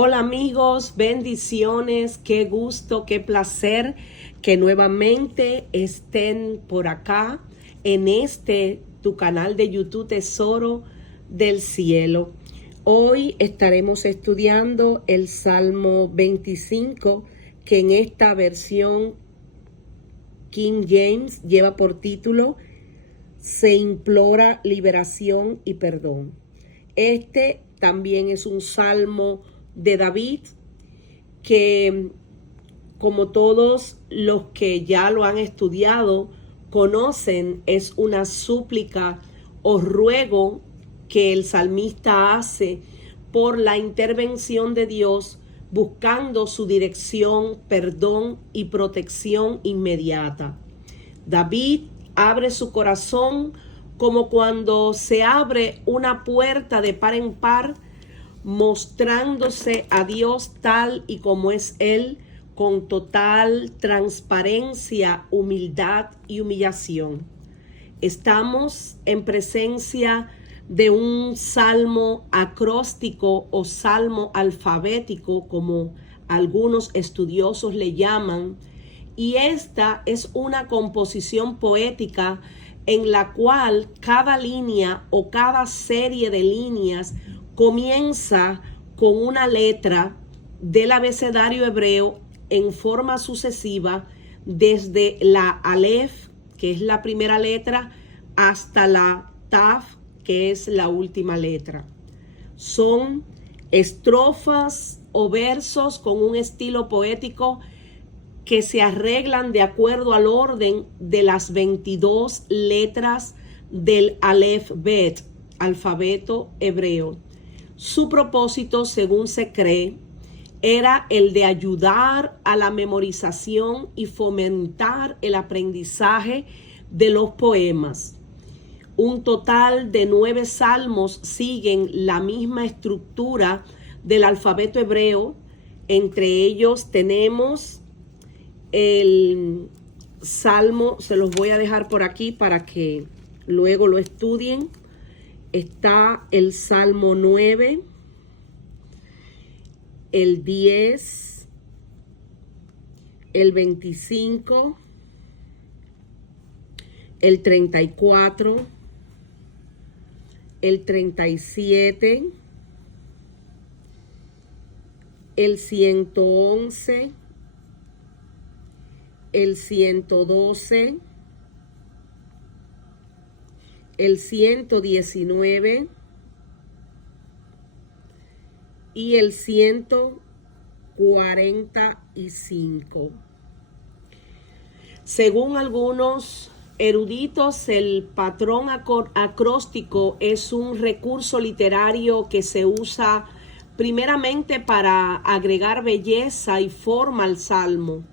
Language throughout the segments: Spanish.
Hola amigos, bendiciones, qué gusto, qué placer que nuevamente estén por acá en tu canal de YouTube Tesoro del Cielo. Hoy estaremos estudiando el Salmo 25, que en esta versión King James lleva por título Se implora liberación y perdón. Este también es un salmo de David que, como todos los que ya lo han estudiado conocen, es una súplica o ruego que el salmista hace por la intervención de Dios, buscando su dirección, perdón y protección inmediata. David abre su corazón como cuando se abre una puerta de par en par, mostrándose a Dios tal y como es Él, con total transparencia, humildad y humillación. Estamos en presencia de un salmo acróstico o salmo alfabético, como algunos estudiosos le llaman, y esta es una composición poética en la cual cada línea o cada serie de líneas comienza con una letra del abecedario hebreo en forma sucesiva, desde la Aleph, que es la primera letra, hasta la Taf, que es la última letra. Son estrofas o versos con un estilo poético que se arreglan de acuerdo al orden de las 22 letras del Aleph Bet, alfabeto hebreo. Su propósito, según se cree, era el de ayudar a la memorización y fomentar el aprendizaje de los poemas. Un total de 9 salmos siguen la misma estructura del alfabeto hebreo. Entre ellos tenemos el salmo, se los voy a dejar por aquí para que luego lo estudien. Está el Salmo 9, el 10, el 25, el 34, el 37, el 111, el 112, el 119 y el 145. Según algunos eruditos, el patrón acróstico es un recurso literario que se usa primeramente para agregar belleza y forma al salmo.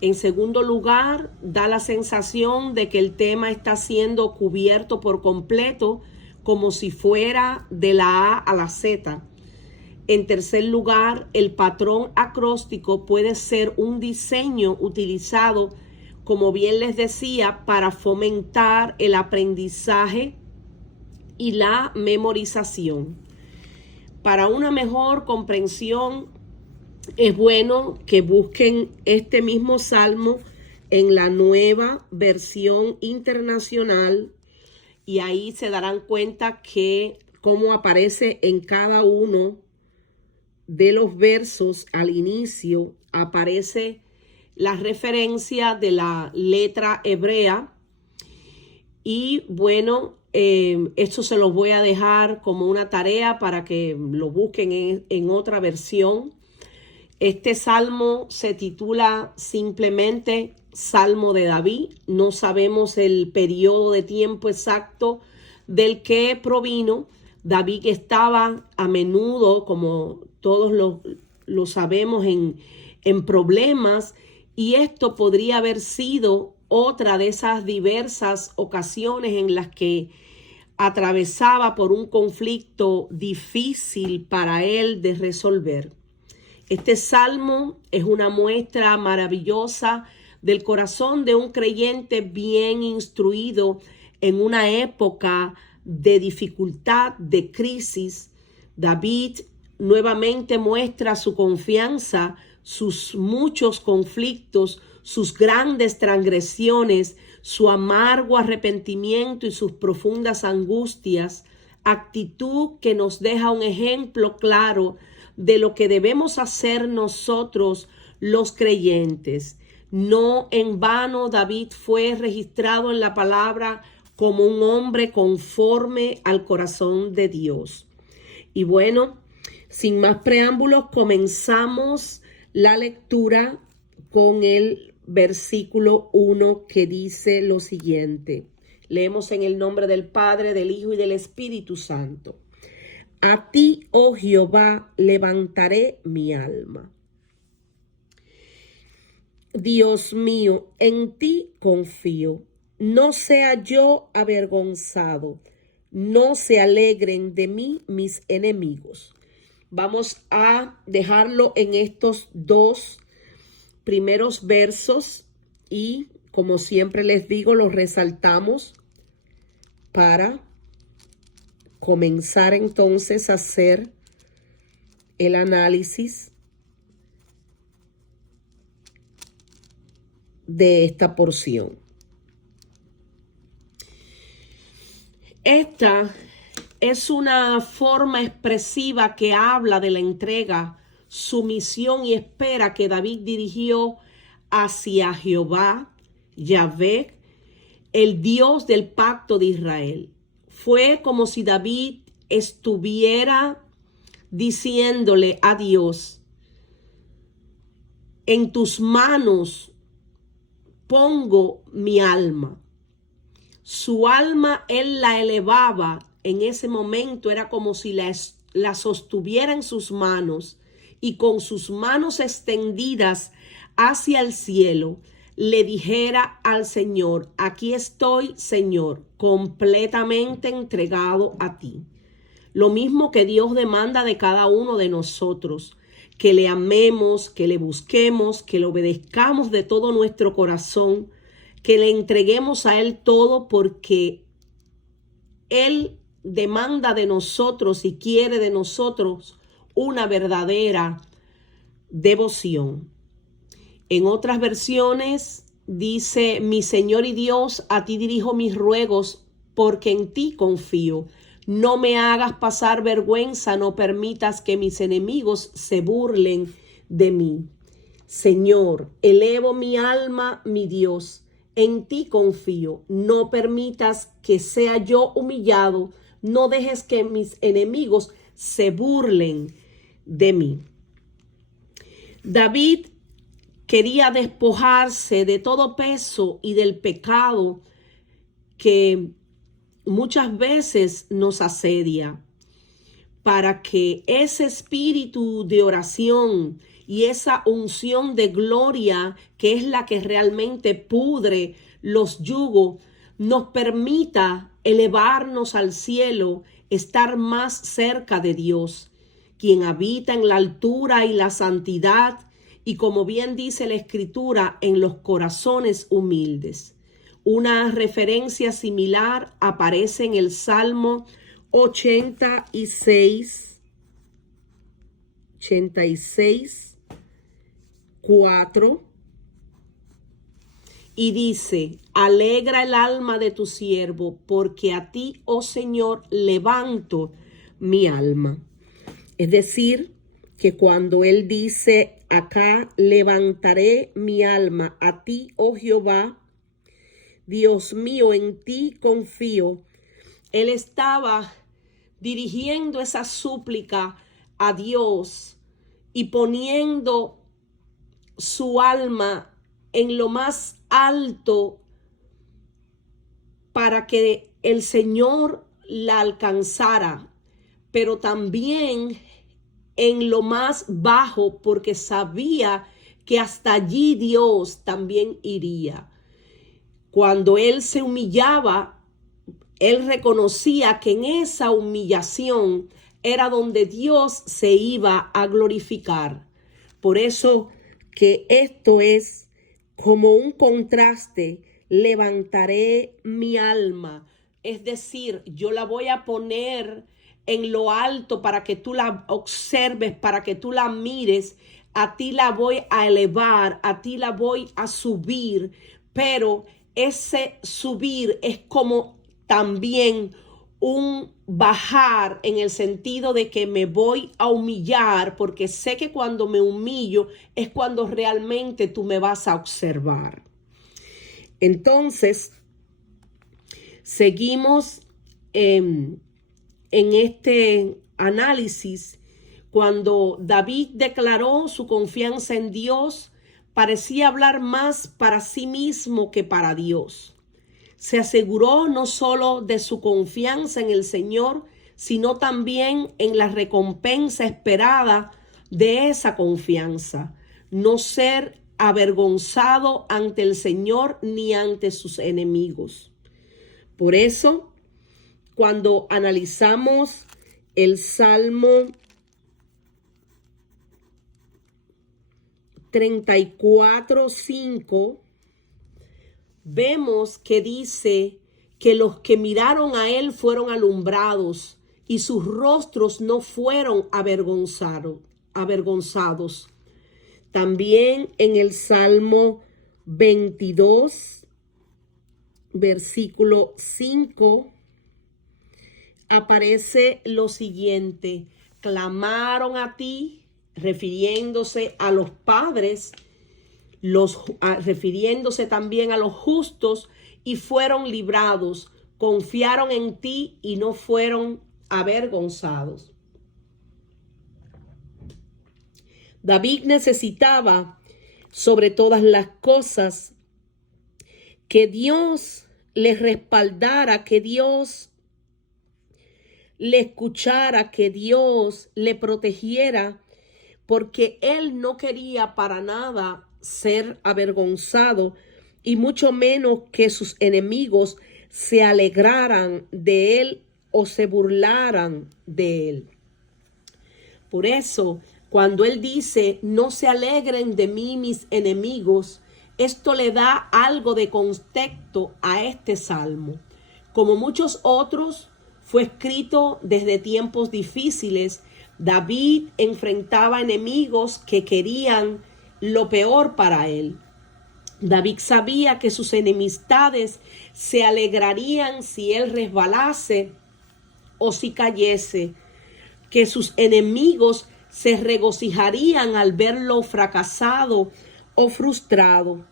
En segundo lugar, da la sensación de que el tema está siendo cubierto por completo, como si fuera de la A a la Z. En tercer lugar, el patrón acróstico puede ser un diseño utilizado, como bien les decía, para fomentar el aprendizaje y la memorización. Para una mejor comprensión, es bueno que busquen este mismo salmo en la Nueva Versión Internacional, y ahí se darán cuenta que cómo aparece en cada uno de los versos al inicio, aparece la referencia de la letra hebrea. Y bueno, esto se los voy a dejar como una tarea para que lo busquen en otra versión. Este salmo se titula simplemente Salmo de David. No sabemos el periodo de tiempo exacto del que provino. David estaba a menudo, como todos lo sabemos, en problemas, y esto podría haber sido otra de esas diversas ocasiones en las que atravesaba por un conflicto difícil para él de resolver. Este salmo es una muestra maravillosa del corazón de un creyente bien instruido en una época de dificultad, de crisis. David nuevamente muestra su confianza, sus muchos conflictos, sus grandes transgresiones, su amargo arrepentimiento y sus profundas angustias, actitud que nos deja un ejemplo claro de lo que debemos hacer nosotros los creyentes. No en vano David fue registrado en la palabra como un hombre conforme al corazón de Dios. Y bueno, sin más preámbulos, comenzamos la lectura con el versículo 1 que dice lo siguiente. Leemos en el nombre del Padre, del Hijo y del Espíritu Santo. A ti, oh Jehová, levantaré mi alma. Dios mío, en ti confío. No sea yo avergonzado. No se alegren de mí mis enemigos. Vamos a dejarlo en estos dos primeros versos y, como siempre les digo, los resaltamos para comenzar entonces a hacer el análisis de esta porción. Esta es una forma expresiva que habla de la entrega, sumisión y espera que David dirigió hacia Jehová, Yahvé, el Dios del pacto de Israel. Fue como si David estuviera diciéndole a Dios: en tus manos pongo mi alma. Su alma él la elevaba en ese momento, era como si la sostuviera en sus manos y con sus manos extendidas hacia el cielo le dijera al Señor: aquí estoy, Señor, completamente entregado a ti. Lo mismo que Dios demanda de cada uno de nosotros, que le amemos, que le busquemos, que le obedezcamos de todo nuestro corazón, que le entreguemos a Él todo, porque Él demanda de nosotros y quiere de nosotros una verdadera devoción. En otras versiones dice: mi Señor y Dios, a ti dirijo mis ruegos, porque en ti confío. No me hagas pasar vergüenza, no permitas que mis enemigos se burlen de mí. Señor, elevo mi alma, mi Dios, en ti confío. No permitas que sea yo humillado, no dejes que mis enemigos se burlen de mí. David quería despojarse de todo peso y del pecado que muchas veces nos asedia, para que ese espíritu de oración y esa unción de gloria, que es la que realmente pudre los yugos, nos permita elevarnos al cielo, estar más cerca de Dios, quien habita en la altura y la santidad, y como bien dice la Escritura, en los corazones humildes. Una referencia similar aparece en el Salmo 86, 4, y dice: alegra el alma de tu siervo, porque a ti, oh Señor, levanto mi alma. Es decir, que cuando él dice acá: levantaré mi alma a ti, oh Jehová, Dios mío, en ti confío, él estaba dirigiendo esa súplica a Dios y poniendo su alma en lo más alto para que el Señor la alcanzara, pero también en lo más bajo, porque sabía que hasta allí Dios también iría. Cuando él se humillaba, él reconocía que en esa humillación era donde Dios se iba a glorificar. Por eso que esto es como un contraste: levantaré mi alma. Es decir, yo la voy a poner en lo alto para que tú la observes, para que tú la mires. A ti la voy a elevar, a ti la voy a subir, pero ese subir es como también un bajar, en el sentido de que me voy a humillar, porque sé que cuando me humillo es cuando realmente tú me vas a observar. Entonces, seguimos en este análisis. Cuando David declaró su confianza en Dios, parecía hablar más para sí mismo que para Dios. Se aseguró no solo de su confianza en el Señor, sino también en la recompensa esperada de esa confianza. No ser avergonzado ante el Señor ni ante sus enemigos. Por eso, cuando analizamos el Salmo 34:5, vemos que dice que los que miraron a él fueron alumbrados y sus rostros no fueron avergonzados. También en el Salmo 22, versículo 5, aparece lo siguiente: clamaron a ti, refiriéndose a los padres, refiriéndose también a los justos, y fueron librados, confiaron en ti y no fueron avergonzados. David necesitaba, sobre todas las cosas, que Dios le respaldara, que Dios le escuchara, que Dios le protegiera, porque él no quería para nada ser avergonzado, y mucho menos que sus enemigos se alegraran de él o se burlaran de él. Por eso, cuando él dice, no se alegren de mí mis enemigos, esto le da algo de contexto a este salmo. Como muchos otros, fue escrito desde tiempos difíciles. David enfrentaba enemigos que querían lo peor para él. David sabía que sus enemistades se alegrarían si él resbalase o si cayese, que sus enemigos se regocijarían al verlo fracasado o frustrado.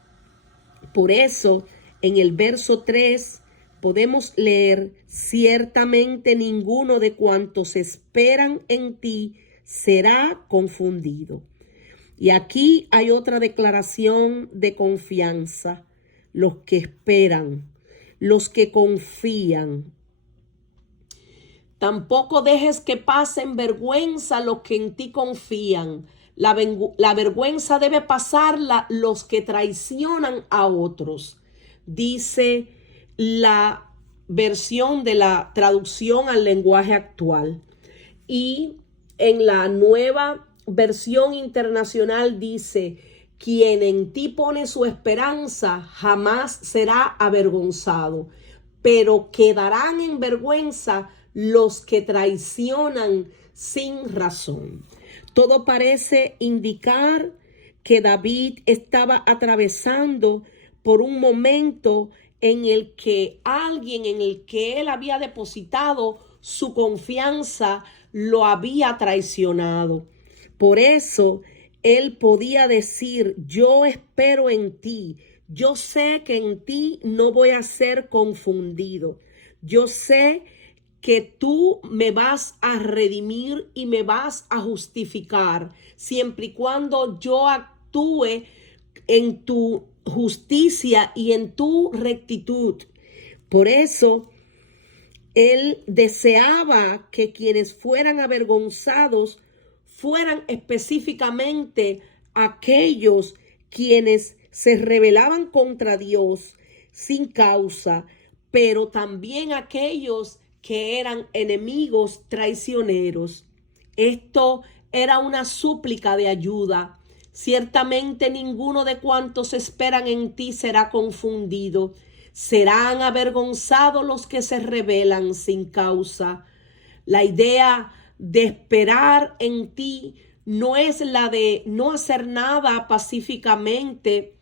Por eso, en el verso 3 podemos leer: ciertamente ninguno de cuantos esperan en ti será confundido. Y aquí hay otra declaración de confianza: los que esperan, los que confían. Tampoco dejes que pasen vergüenza los que en ti confían. La vergüenza debe pasarla los que traicionan a otros. Dice la versión de la traducción al lenguaje actual. Y en la nueva versión internacional dice: quien en ti pone su esperanza jamás será avergonzado, pero quedarán en vergüenza los que traicionan sin razón. Todo parece indicar que David estaba atravesando por un momento en el que alguien en el que él había depositado su confianza lo había traicionado. Por eso él podía decir: yo espero en ti, yo sé que en ti no voy a ser confundido, yo sé que tú me vas a redimir y me vas a justificar, siempre y cuando yo actúe en tu justicia y en tu rectitud. Por eso, él deseaba que quienes fueran avergonzados fueran específicamente aquellos quienes se rebelaban contra Dios sin causa, pero también aquellos que eran enemigos traicioneros. Esto era una súplica de ayuda. Ciertamente ninguno de cuantos esperan en ti será confundido. Serán avergonzados los que se rebelan sin causa. La idea de esperar en ti no es la de no hacer nada pacíficamente,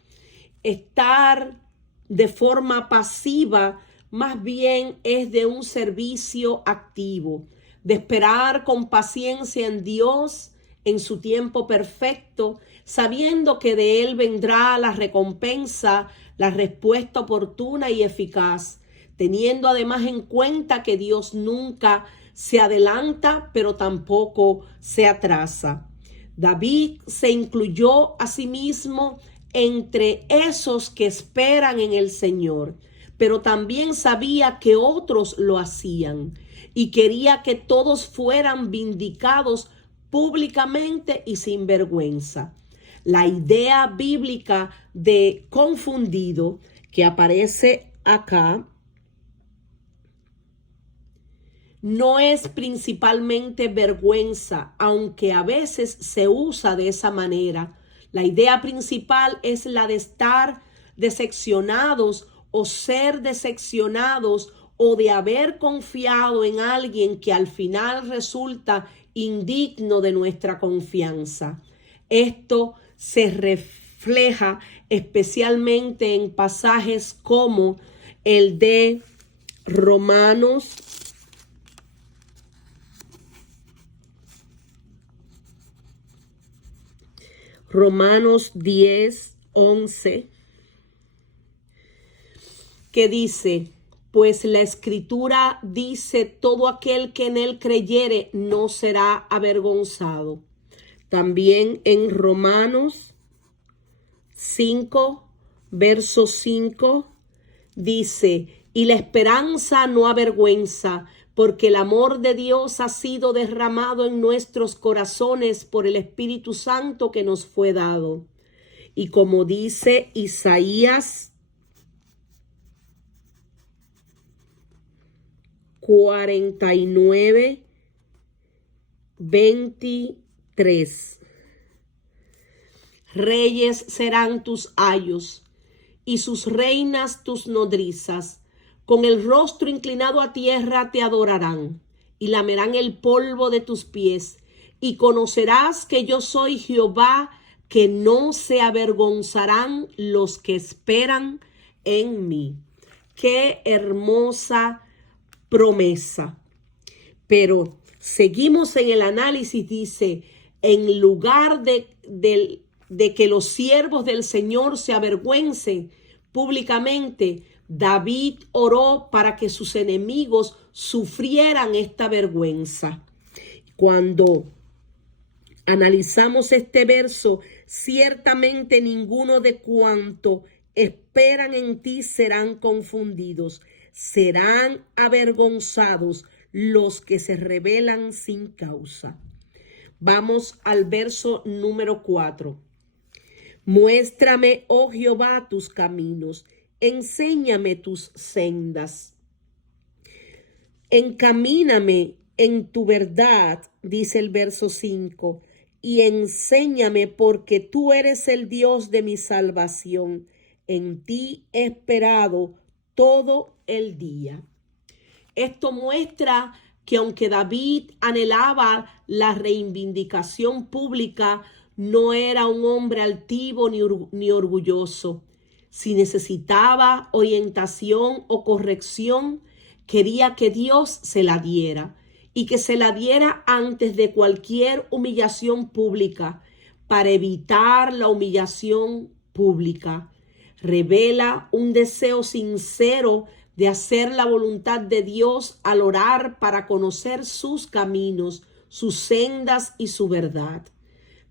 estar de forma pasiva, más bien es de un servicio activo, de esperar con paciencia en Dios en su tiempo perfecto, sabiendo que de Él vendrá la recompensa, la respuesta oportuna y eficaz, teniendo además en cuenta que Dios nunca se adelanta, pero tampoco se atrasa. David se incluyó a sí mismo entre esos que esperan en el Señor, pero también sabía que otros lo hacían y quería que todos fueran vindicados públicamente y sin vergüenza. La idea bíblica de confundido que aparece acá no es principalmente vergüenza, aunque a veces se usa de esa manera. La idea principal es la de estar decepcionados o ser decepcionados o de haber confiado en alguien que al final resulta indigno de nuestra confianza. Esto se refleja especialmente en pasajes como el de Romanos 10:11, que dice: pues la escritura dice, todo aquel que en él creyere no será avergonzado. También en Romanos 5, verso 5, dice: y la esperanza no avergüenza, porque el amor de Dios ha sido derramado en nuestros corazones por el Espíritu Santo que nos fue dado. Y como dice Isaías 49, 23. Reyes serán tus ayos y sus reinas tus nodrizas. Con el rostro inclinado a tierra te adorarán y lamerán el polvo de tus pies. Y conocerás que yo soy Jehová, que no se avergonzarán los que esperan en mí. Qué hermosa promesa. Pero seguimos en el análisis, dice: en lugar de que los siervos del Señor se avergüencen públicamente, David oró para que sus enemigos sufrieran esta vergüenza. Cuando analizamos este verso, ciertamente ninguno de cuanto esperan en ti serán confundidos, serán avergonzados los que se rebelan sin causa. Vamos al verso número 4. Muéstrame, oh Jehová, tus caminos, enséñame tus sendas. Encamíname en tu verdad, dice el verso 5, y enséñame, porque tú eres el Dios de mi salvación. En ti he esperado todo el día. Esto muestra que aunque David anhelaba la reivindicación pública, no era un hombre altivo ni orgulloso. Si necesitaba orientación o corrección, quería que Dios se la diera, y que se la diera antes de cualquier humillación pública, para evitar la humillación pública. Revela un deseo sincero de hacer la voluntad de Dios al orar para conocer sus caminos, sus sendas y su verdad.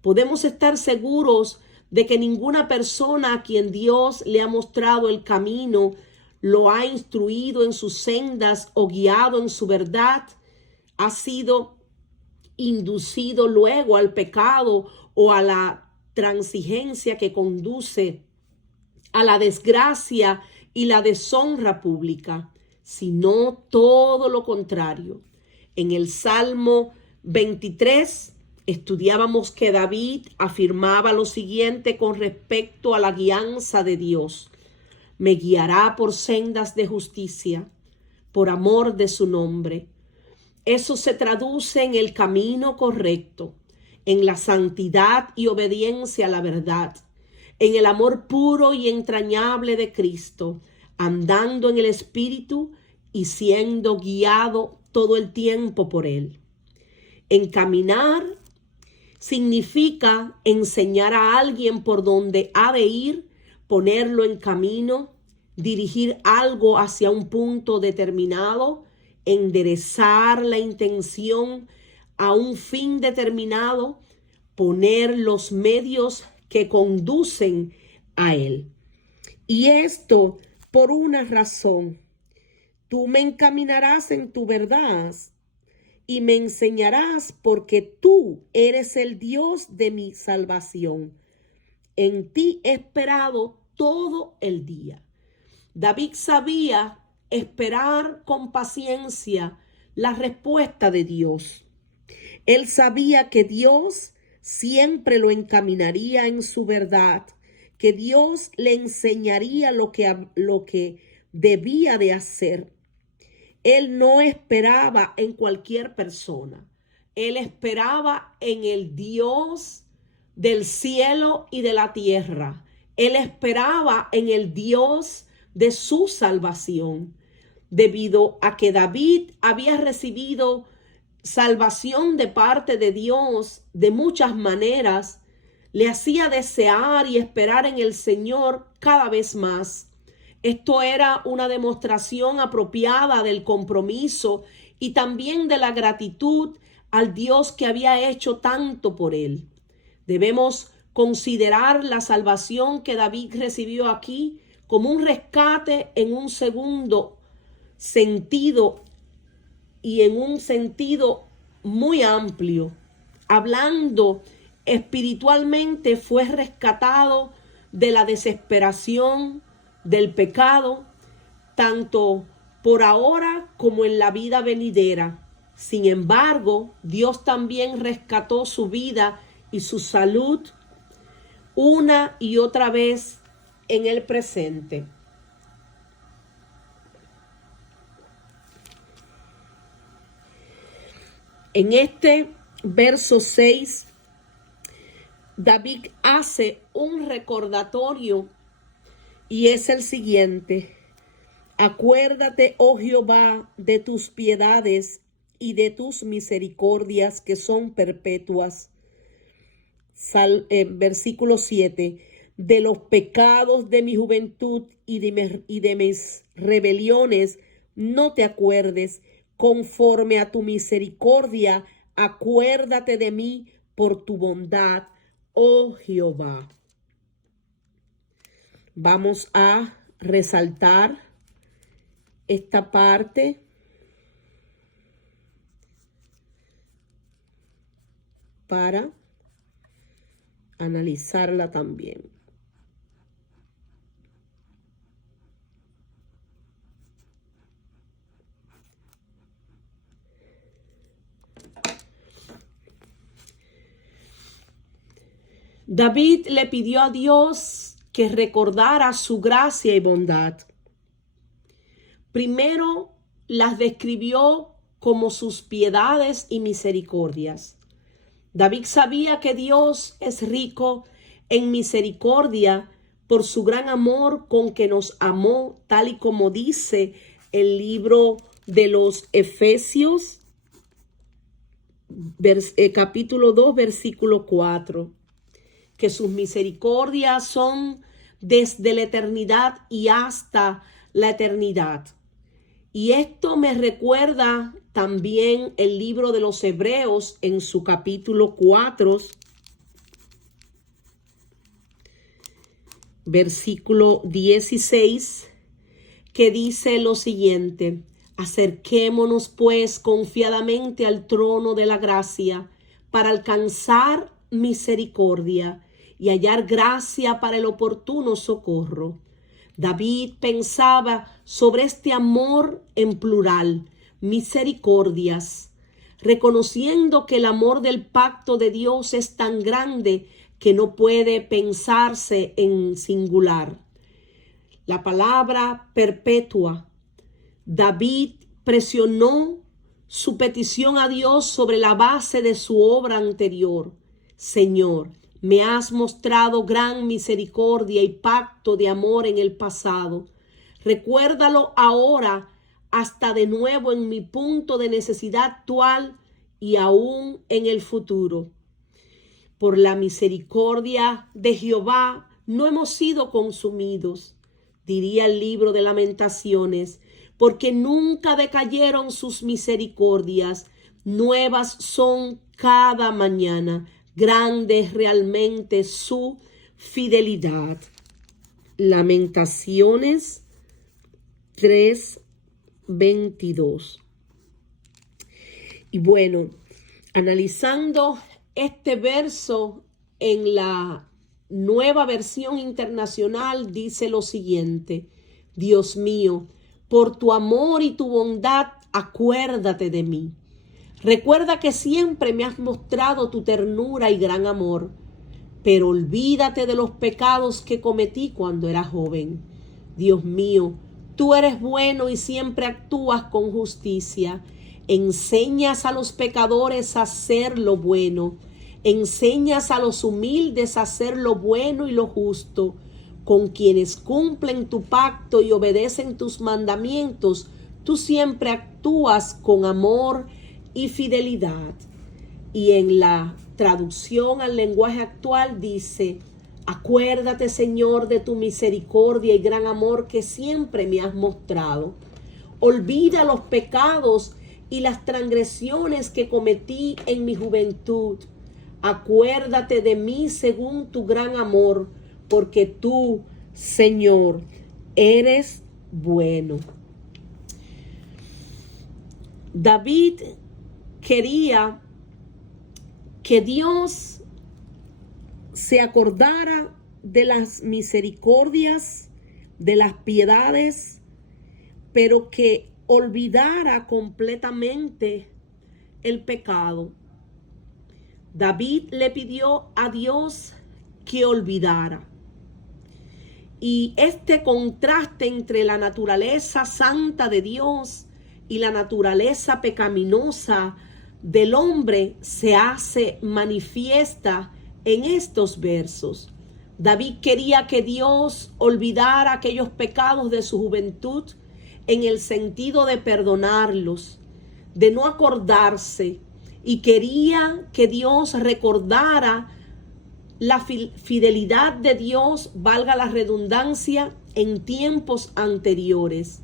Podemos estar seguros de que ninguna persona a quien Dios le ha mostrado el camino, lo ha instruido en sus sendas o guiado en su verdad, ha sido inducido luego al pecado o a la transigencia que conduce a la desgracia y la deshonra pública, sino todo lo contrario. En el Salmo 23 estudiábamos que David afirmaba lo siguiente con respecto a la guianza de Dios: me guiará por sendas de justicia, por amor de su nombre. Eso se traduce en el camino correcto, en la santidad y obediencia a la verdad, en el amor puro y entrañable de Cristo, andando en el Espíritu y siendo guiado todo el tiempo por Él. Encaminar significa enseñar a alguien por donde ha de ir, ponerlo en camino, dirigir algo hacia un punto determinado, enderezar la intención a un fin determinado, poner los medios que conducen a él. Y esto por una razón: tú me encaminarás en tu verdad y me enseñarás, porque tú eres el Dios de mi salvación. En ti he esperado todo el día. David sabía esperar con paciencia la respuesta de Dios. Él sabía que Dios siempre lo encaminaría en su verdad, que Dios le enseñaría lo que debía de hacer. Él no esperaba en cualquier persona. Él esperaba en el Dios del cielo y de la tierra. Él esperaba en el Dios de su salvación. Debido a que David había recibido salvación de parte de Dios de muchas maneras, le hacía desear y esperar en el Señor cada vez más. Esto era una demostración apropiada del compromiso y también de la gratitud al Dios que había hecho tanto por él. Debemos considerar la salvación que David recibió aquí como un rescate en un segundo sentido y en un sentido muy amplio. Hablando espiritualmente, fue rescatado de la desesperación, del pecado, tanto por ahora como en la vida venidera. Sin embargo, Dios también rescató su vida y su salud una y otra vez en el presente. En este verso 6, David hace un recordatorio y es el siguiente: acuérdate, oh Jehová, de tus piedades y de tus misericordias que son perpetuas. Versículo 7, de los pecados de mi juventud y de mis rebeliones no te acuerdes. Conforme a tu misericordia, acuérdate de mí por tu bondad, oh Jehová. Vamos a resaltar esta parte para analizarla también. David le pidió a Dios que recordara su gracia y bondad. Primero las describió como sus piedades y misericordias. David sabía que Dios es rico en misericordia por su gran amor con que nos amó, tal y como dice el libro de los Efesios, capítulo 2, versículo 4. Que sus misericordias son desde la eternidad y hasta la eternidad. Y esto me recuerda también el libro de los Hebreos en su capítulo 4, versículo 16, que dice lo siguiente: acerquémonos pues confiadamente al trono de la gracia para alcanzar misericordia y hallar gracia para el oportuno socorro. David pensaba sobre este amor en plural, misericordias, reconociendo que el amor del pacto de Dios es tan grande que no puede pensarse en singular. La palabra perpetua, David presionó su petición a Dios sobre la base de su obra anterior. Señor, me has mostrado gran misericordia y pacto de amor en el pasado. Recuérdalo ahora hasta de nuevo en mi punto de necesidad actual y aún en el futuro. Por la misericordia de Jehová no hemos sido consumidos, diría el libro de Lamentaciones, porque nunca decayeron sus misericordias, nuevas son cada mañana, grande es realmente su fidelidad. Lamentaciones 3:22. Y bueno, analizando este verso en la Nueva Versión Internacional, dice lo siguiente: Dios mío, por tu amor y tu bondad, acuérdate de mí. Recuerda que siempre me has mostrado tu ternura y gran amor, pero olvídate de los pecados que cometí cuando era joven. Dios mío, tú eres bueno y siempre actúas con justicia. Enseñas a los pecadores a hacer lo bueno. Enseñas a los humildes a hacer lo bueno y lo justo. Con quienes cumplen tu pacto y obedecen tus mandamientos, tú siempre actúas con amor y fidelidad. Y en la traducción al lenguaje actual dice: acuérdate, Señor, de tu misericordia y gran amor que siempre me has mostrado. Olvida los pecados y las transgresiones que cometí en mi juventud. Acuérdate de mí según tu gran amor, porque tú, Señor, eres bueno. David quería que Dios se acordara de las misericordias, de las piedades, pero que olvidara completamente el pecado. David le pidió a Dios que olvidara. Y este contraste entre la naturaleza santa de Dios y la naturaleza pecaminosa del hombre se hace manifiesta en estos versos. David quería que Dios olvidara aquellos pecados de su juventud en el sentido de perdonarlos, de no acordarse, y quería que Dios recordara la fidelidad de Dios, valga la redundancia, en tiempos anteriores.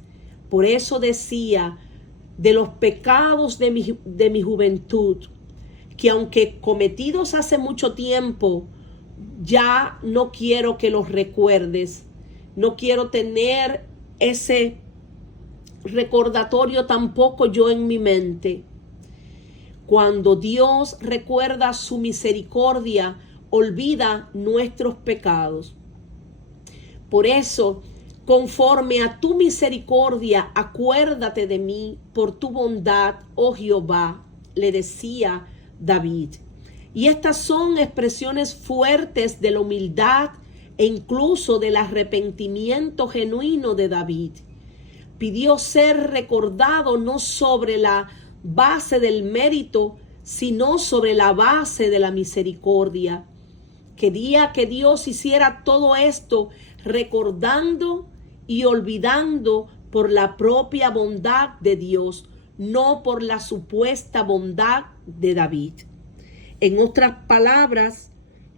Por eso decía: de los pecados de mi juventud, que aunque cometidos hace mucho tiempo, ya no quiero que los recuerdes. No quiero tener ese recordatorio tampoco yo en mi mente. Cuando Dios recuerda su misericordia, olvida nuestros pecados. Por eso, conforme a tu misericordia, acuérdate de mí por tu bondad, oh Jehová, le decía David. Y estas son expresiones fuertes de la humildad e incluso del arrepentimiento genuino de David. Pidió ser recordado no sobre la base del mérito, sino sobre la base de la misericordia. Quería que Dios hiciera todo esto recordando y olvidando por la propia bondad de Dios, no por la supuesta bondad de David. En otras palabras,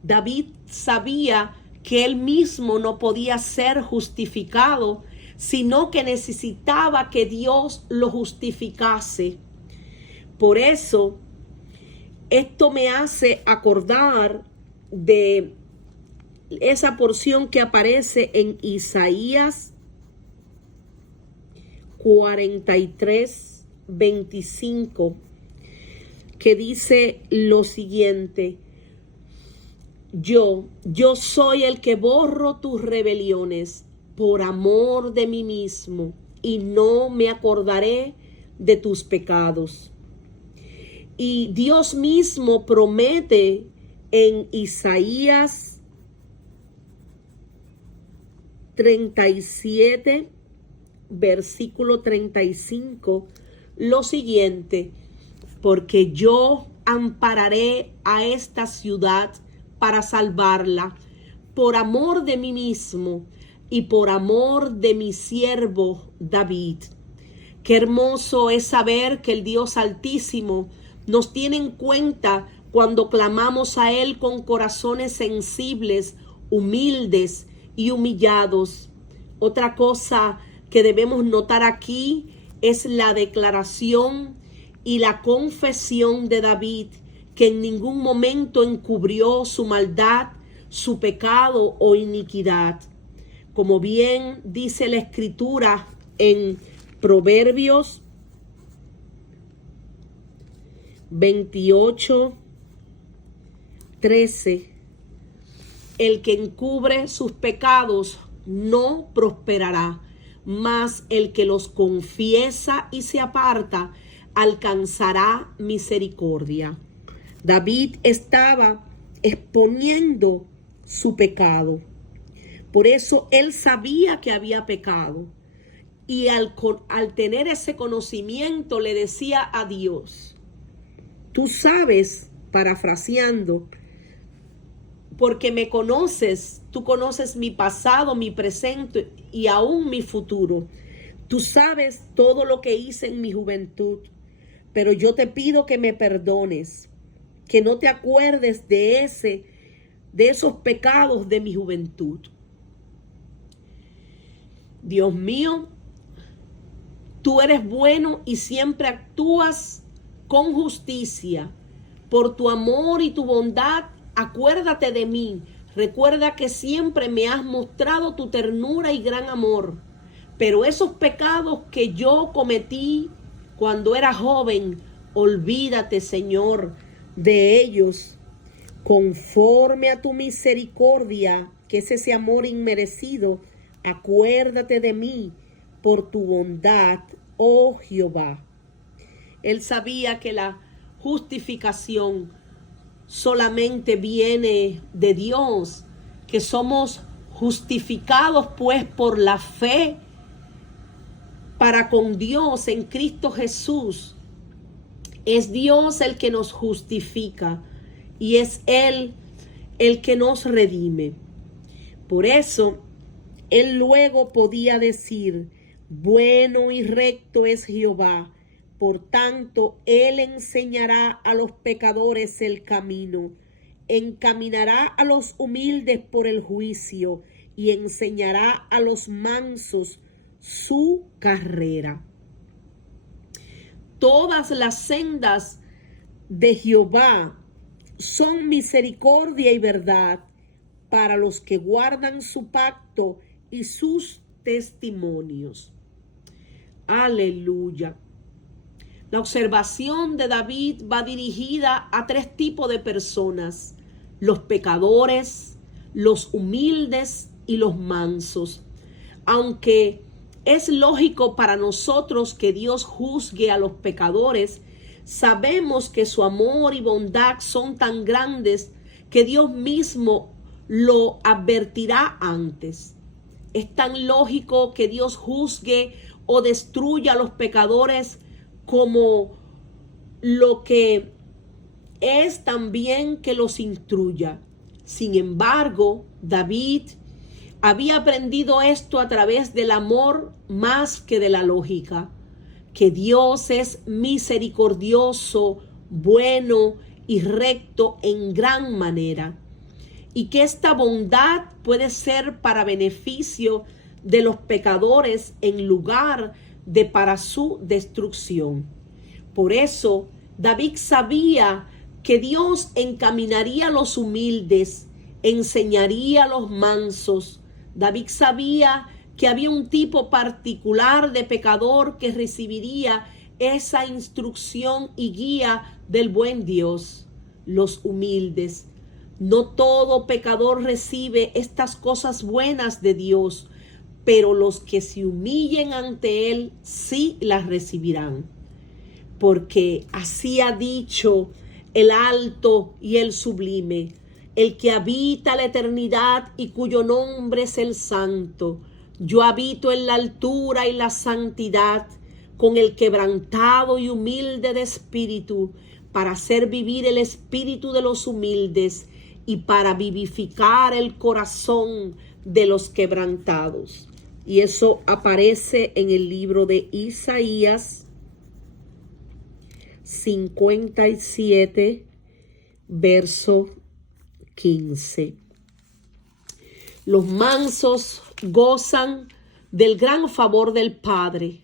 David sabía que él mismo no podía ser justificado, sino que necesitaba que Dios lo justificase. Por eso, esto me hace acordar de esa porción que aparece en Isaías 43:25, que dice lo siguiente: Yo soy el que borro tus rebeliones por amor de mí mismo, y no me acordaré de tus pecados. Y Dios mismo promete en Isaías 37, versículo 35, lo siguiente: porque yo ampararé a esta ciudad para salvarla, por amor de mí mismo y por amor de mi siervo David. Qué hermoso es saber que el Dios Altísimo nos tiene en cuenta cuando clamamos a Él con corazones sensibles, humildes y humillados. Otra cosa que debemos notar aquí es la declaración y la confesión de David, que en ningún momento encubrió su maldad, su pecado o iniquidad. Como bien dice la Escritura en Proverbios 28:13, el que encubre sus pecados no prosperará, mas el que los confiesa y se aparta alcanzará misericordia. David estaba exponiendo su pecado. Por eso él sabía que había pecado. Y al tener ese conocimiento le decía a Dios: tú sabes, parafraseando, porque me conoces, tú conoces mi pasado, mi presente y aún mi futuro. Tú sabes todo lo que hice en mi juventud, pero yo te pido que me perdones, que no te acuerdes de esos pecados de mi juventud. Dios mío, tú eres bueno y siempre actúas con justicia. Por tu amor y tu bondad, acuérdate de mí. Recuerda que siempre me has mostrado tu ternura y gran amor. Pero esos pecados que yo cometí cuando era joven, olvídate, Señor, de ellos. Conforme a tu misericordia, que es ese amor inmerecido, acuérdate de mí por tu bondad, oh Jehová. Él sabía que la justificación solamente viene de Dios, que somos justificados pues por la fe para con Dios en Cristo Jesús. Es Dios el que nos justifica y es Él el que nos redime. Por eso, Él luego podía decir: bueno y recto es Jehová, por tanto, Él enseñará a los pecadores el camino, encaminará a los humildes por el juicio y enseñará a los mansos su carrera. Todas las sendas de Jehová son misericordia y verdad para los que guardan su pacto y sus testimonios. Aleluya. La observación de David va dirigida a tres tipos de personas: los pecadores, los humildes y los mansos. Aunque es lógico para nosotros que Dios juzgue a los pecadores, sabemos que su amor y bondad son tan grandes que Dios mismo lo advertirá antes. Es tan lógico que Dios juzgue o destruya a los pecadores como lo que es también que los instruya. Sin embargo, David había aprendido esto a través del amor más que de la lógica, que Dios es misericordioso, bueno y recto en gran manera, y que esta bondad puede ser para beneficio de los pecadores en lugar de para su destrucción. Por eso, David sabía que Dios encaminaría a los humildes, enseñaría a los mansos. David sabía que había un tipo particular de pecador que recibiría esa instrucción y guía del buen Dios: los humildes. No todo pecador recibe estas cosas buenas de Dios, pero los que se humillen ante Él sí las recibirán. Porque así ha dicho el alto y el sublime, el que habita la eternidad y cuyo nombre es el santo. Yo habito en la altura y la santidad, con el quebrantado y humilde de espíritu, para hacer vivir el espíritu de los humildes y para vivificar el corazón de los quebrantados. Y eso aparece en el libro de Isaías 57, verso 15. Los mansos gozan del gran favor del Padre,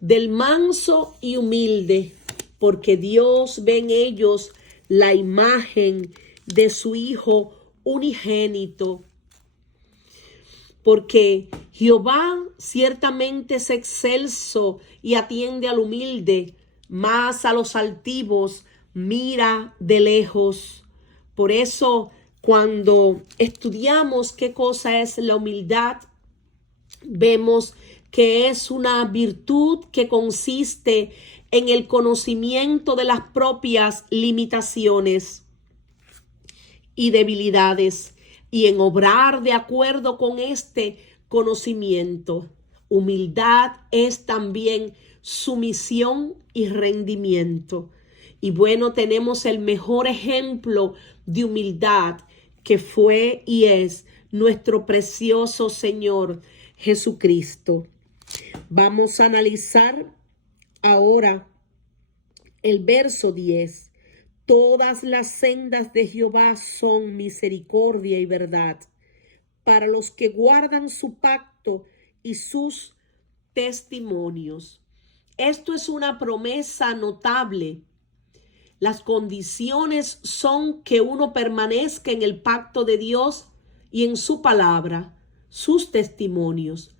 del manso y humilde, porque Dios ve en ellos la imagen de su Hijo unigénito. Porque Jehová ciertamente es excelso y atiende al humilde, mas a los altivos mira de lejos. Por eso, cuando estudiamos qué cosa es la humildad, vemos que es una virtud que consiste en el conocimiento de las propias limitaciones y debilidades, y en obrar de acuerdo con este conocimiento. Humildad es también sumisión y rendimiento. Y bueno, tenemos el mejor ejemplo de humildad, que fue y es nuestro precioso Señor Jesucristo. Vamos a analizar ahora el verso 10. Todas las sendas de Jehová son misericordia y verdad para los que guardan su pacto y sus testimonios. Esto es una promesa notable. Las condiciones son que uno permanezca en el pacto de Dios y en su palabra, sus testimonios,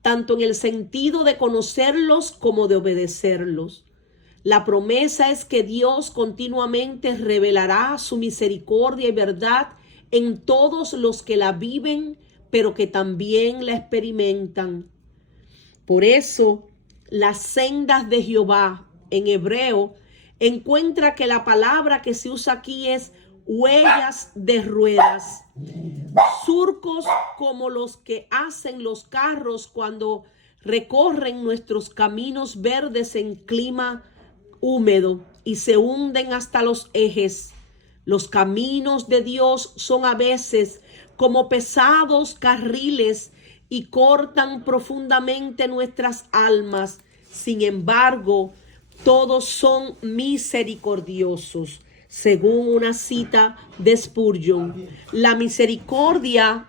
tanto en el sentido de conocerlos como de obedecerlos. La promesa es que Dios continuamente revelará su misericordia y verdad en todos los que la viven, pero que también la experimentan. Por eso, las sendas de Jehová en hebreo encuentra que la palabra que se usa aquí es huellas de ruedas, surcos como los que hacen los carros cuando recorren nuestros caminos verdes en clima húmedo y se hunden hasta los ejes. Los caminos de Dios son a veces como pesados carriles y cortan profundamente nuestras almas. Sin embargo, todos son misericordiosos. Según una cita de Spurgeon, la misericordia,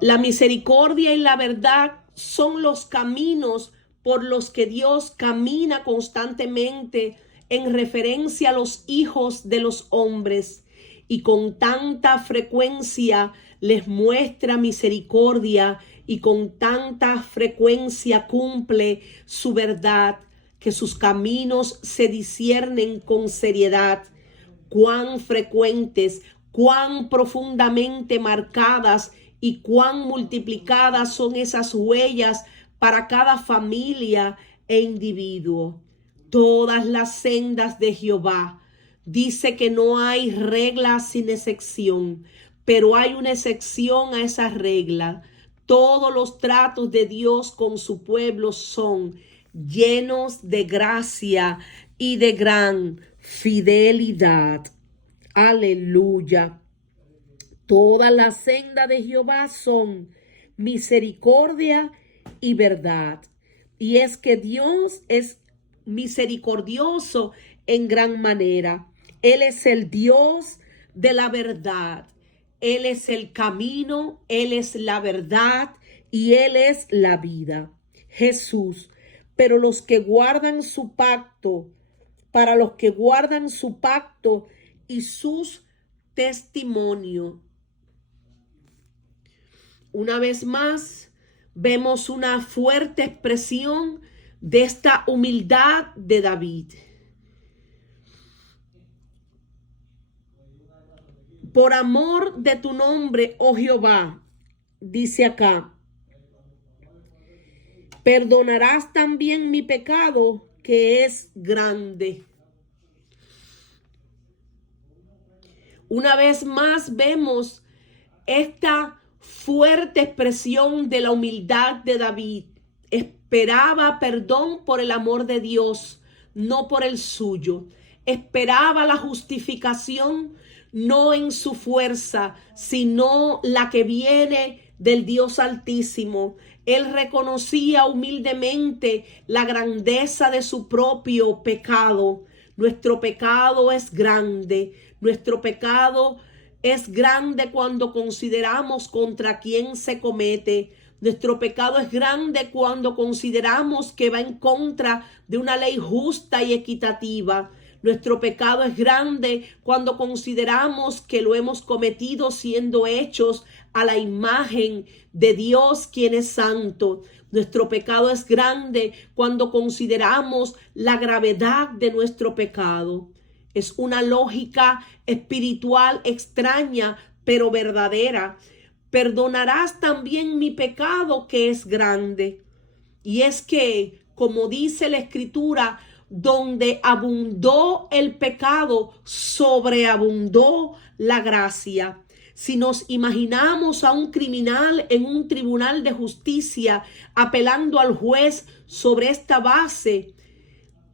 la misericordia y la verdad son los caminos por los que Dios camina constantemente en referencia a los hijos de los hombres, y con tanta frecuencia les muestra misericordia y con tanta frecuencia cumple su verdad, que sus caminos se disciernen con seriedad. Cuán frecuentes, cuán profundamente marcadas y cuán multiplicadas son esas huellas para cada familia e individuo. Todas las sendas de Jehová. Dice que no hay regla sin excepción, pero hay una excepción a esa regla. Todos los tratos de Dios con su pueblo son llenos de gracia y de gran fidelidad. Aleluya. Todas las sendas de Jehová son misericordia y verdad. Y es que Dios es misericordioso en gran manera. Él es el Dios de la verdad. Él es el camino, Él es la verdad y Él es la vida. Jesús. Pero los que guardan su pacto, para los que guardan su pacto y sus testimonios. Una vez más, vemos una fuerte expresión de esta humildad de David. Por amor de tu nombre, oh Jehová, dice acá, perdonarás también mi pecado, que es grande. Una vez más vemos esta fuerte expresión de la humildad de David. Esperaba perdón por el amor de Dios, no por el suyo. Esperaba la justificación, no en su fuerza, sino la que viene del Dios Altísimo. Él reconocía humildemente la grandeza de su propio pecado. Nuestro pecado es grande. Nuestro pecado es grande cuando consideramos contra quién se comete. Nuestro pecado es grande cuando consideramos que va en contra de una ley justa y equitativa. Nuestro pecado es grande cuando consideramos que lo hemos cometido siendo hechos a la imagen de Dios, quien es santo. Nuestro pecado es grande cuando consideramos la gravedad de nuestro pecado. Es una lógica espiritual extraña, pero verdadera. Perdonarás también mi pecado, que es grande. Y es que, como dice la Escritura, donde abundó el pecado, sobreabundó la gracia. Si nos imaginamos a un criminal en un tribunal de justicia apelando al juez sobre esta base,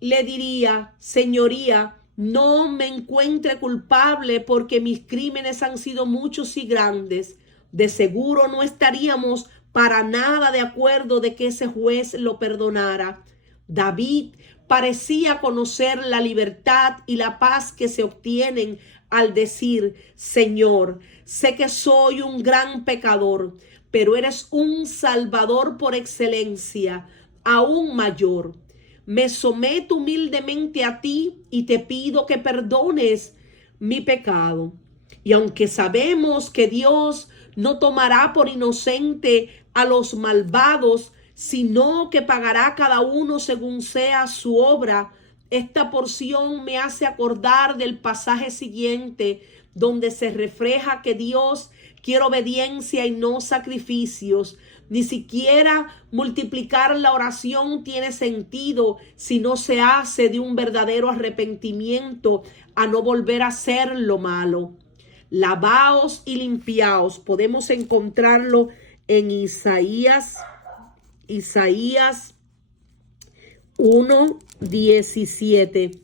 le diría: señoría, no me encuentre culpable porque mis crímenes han sido muchos y grandes. De seguro no estaríamos para nada de acuerdo de que ese juez lo perdonara. David parecía conocer la libertad y la paz que se obtienen al decir: Señor, sé que soy un gran pecador, pero eres un salvador por excelencia, aún mayor. Me someto humildemente a ti y te pido que perdones mi pecado. Y aunque sabemos que Dios no tomará por inocente a los malvados, sino que pagará cada uno según sea su obra, esta porción me hace acordar del pasaje siguiente, donde se refleja que Dios quiere obediencia y no sacrificios. Ni siquiera multiplicar la oración tiene sentido si no se hace de un verdadero arrepentimiento a no volver a hacer lo malo. Lavaos y limpiaos. Podemos encontrarlo en Isaías 1:17.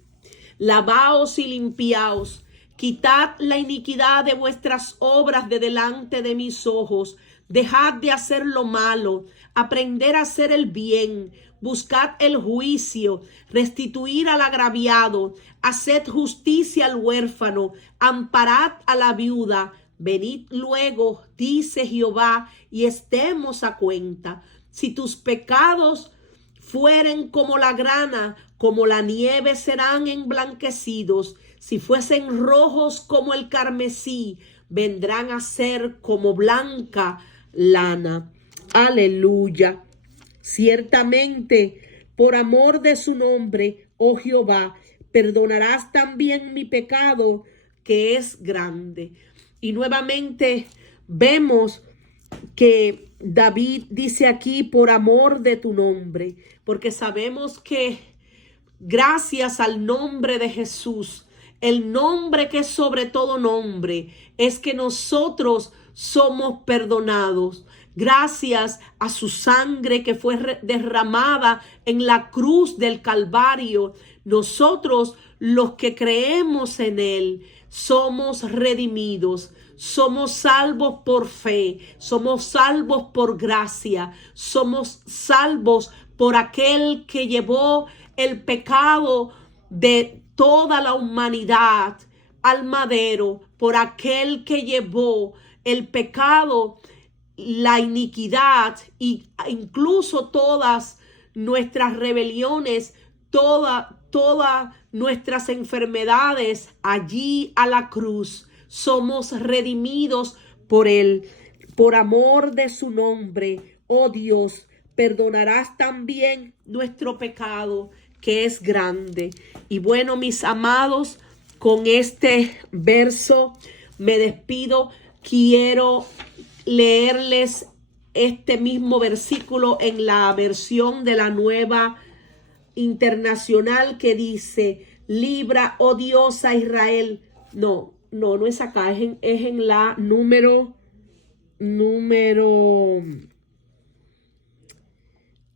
Lavaos y limpiaos. Quitad la iniquidad de vuestras obras de delante de mis ojos. Dejad de hacer lo malo, aprender a hacer el bien, buscad el juicio, restituir al agraviado, haced justicia al huérfano, amparad a la viuda. Venid luego, dice Jehová, y estemos a cuenta. Si tus pecados fueren como la grana, como la nieve serán emblanquecidos. Si fuesen rojos como el carmesí, vendrán a ser como blanca lana. Aleluya. Ciertamente, por amor de su nombre, oh Jehová, perdonarás también mi pecado, que es grande. Y nuevamente vemos que David dice aquí: por amor de tu nombre, porque sabemos que gracias al nombre de Jesús, el nombre que es sobre todo nombre, es que nosotros somos perdonados. Gracias a su sangre que fue derramada en la cruz del Calvario, nosotros, los que creemos en él, somos redimidos. Somos salvos por fe, somos salvos por gracia, somos salvos por aquel que llevó el pecado de toda la humanidad al madero, por aquel que llevó el pecado, la iniquidad e incluso todas nuestras rebeliones, todas nuestras enfermedades allí a la cruz. Somos redimidos por él. Por amor de su nombre, oh Dios, perdonarás también nuestro pecado, que es grande. Y bueno, mis amados, con este verso me despido. Quiero leerles este mismo versículo en la versión de la Nueva Internacional, que dice: libra, oh Dios, a Israel. No es acá, es en la número número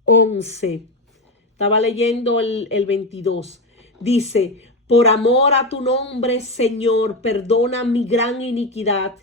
11. Estaba leyendo el 22. Dice, por amor a tu nombre, Señor, perdona mi gran iniquidad.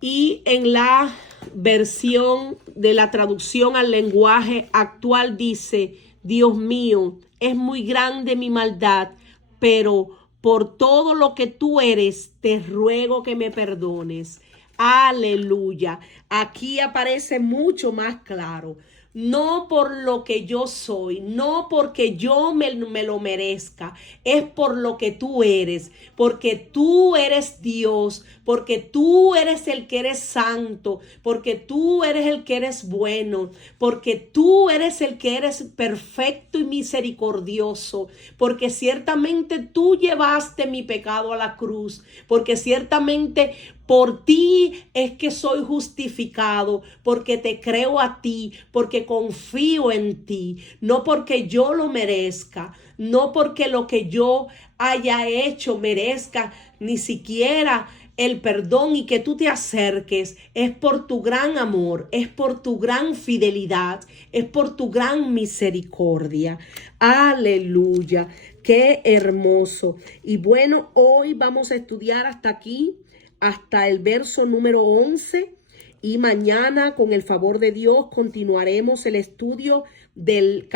Y en la versión de la traducción al lenguaje actual dice, Dios mío, es muy grande mi maldad, pero por todo lo que tú eres, te ruego que me perdones. Aleluya. Aquí aparece mucho más claro. No por lo que yo soy, no porque yo me lo merezca, es por lo que tú eres, porque tú eres Dios, porque tú eres el que eres santo, porque tú eres el que eres bueno, porque tú eres el que eres perfecto y misericordioso, porque ciertamente tú llevaste mi pecado a la cruz, porque ciertamente por ti es que soy justificado, porque te creo a ti, porque confío en ti, no porque yo lo merezca, no porque lo que yo haya hecho merezca ni siquiera el perdón y que tú te acerques. Es por tu gran amor, es por tu gran fidelidad, es por tu gran misericordia. Aleluya, qué hermoso. Y bueno, hoy vamos a estudiar hasta aquí, hasta el verso número 11, y mañana con el favor de Dios continuaremos el estudio del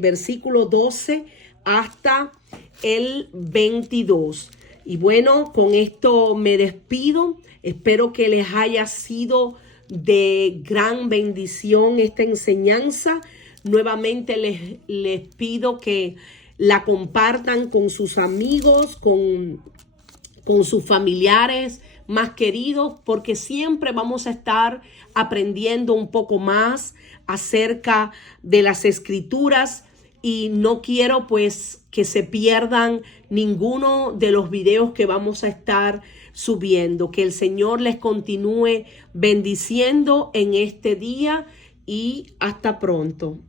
versículo 12 hasta el 22. Y bueno, con esto me despido. Espero que les haya sido de gran bendición esta enseñanza. Nuevamente les pido que la compartan con sus amigos, con sus familiares más queridos, porque siempre vamos a estar aprendiendo un poco más acerca de las escrituras y no quiero pues que se pierdan ninguno de los videos que vamos a estar subiendo. Que el Señor les continúe bendiciendo en este día y hasta pronto.